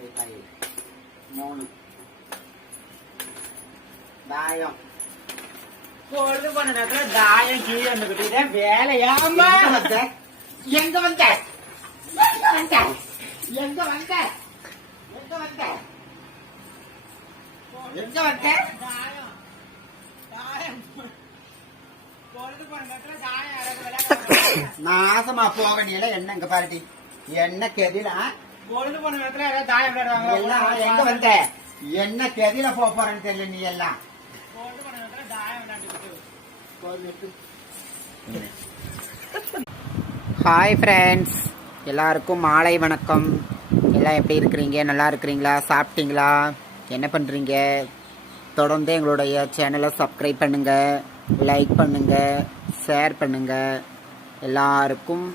3 தாயம் பொழுது பண்ண நேரத்துல தாயம் கீழே வந்துக்கிட்டே வேலையா எங்க வந்த நாசமா போக நீல என்ன இங்க பாருடி என்ன கெதில பொழுது போன நேரத்துல யாராவது தாயம் விளையாடுவாங்க எங்க வந்த என்ன கெதில போறேன்னு தெரியல நீ எல்லாம் பொழுது போன நேரத்துல தாயம் விளையாண்டு. ஹாய் ஃப்ரெண்ட்ஸ், எல்லாருக்கும் மாலை வணக்கம். எல்லாம் எப்படி இருக்கிறீங்க? நல்லா இருக்கிறீங்களா? சாப்பிட்டீங்களா? என்ன பண்ணுறீங்க? தொடர்ந்து எங்களுடைய சேனலை சப்ஸ்கிரைப் பண்ணுங்கள், லைக் பண்ணுங்கள், ஷேர் பண்ணுங்கள். எல்லாருக்கும்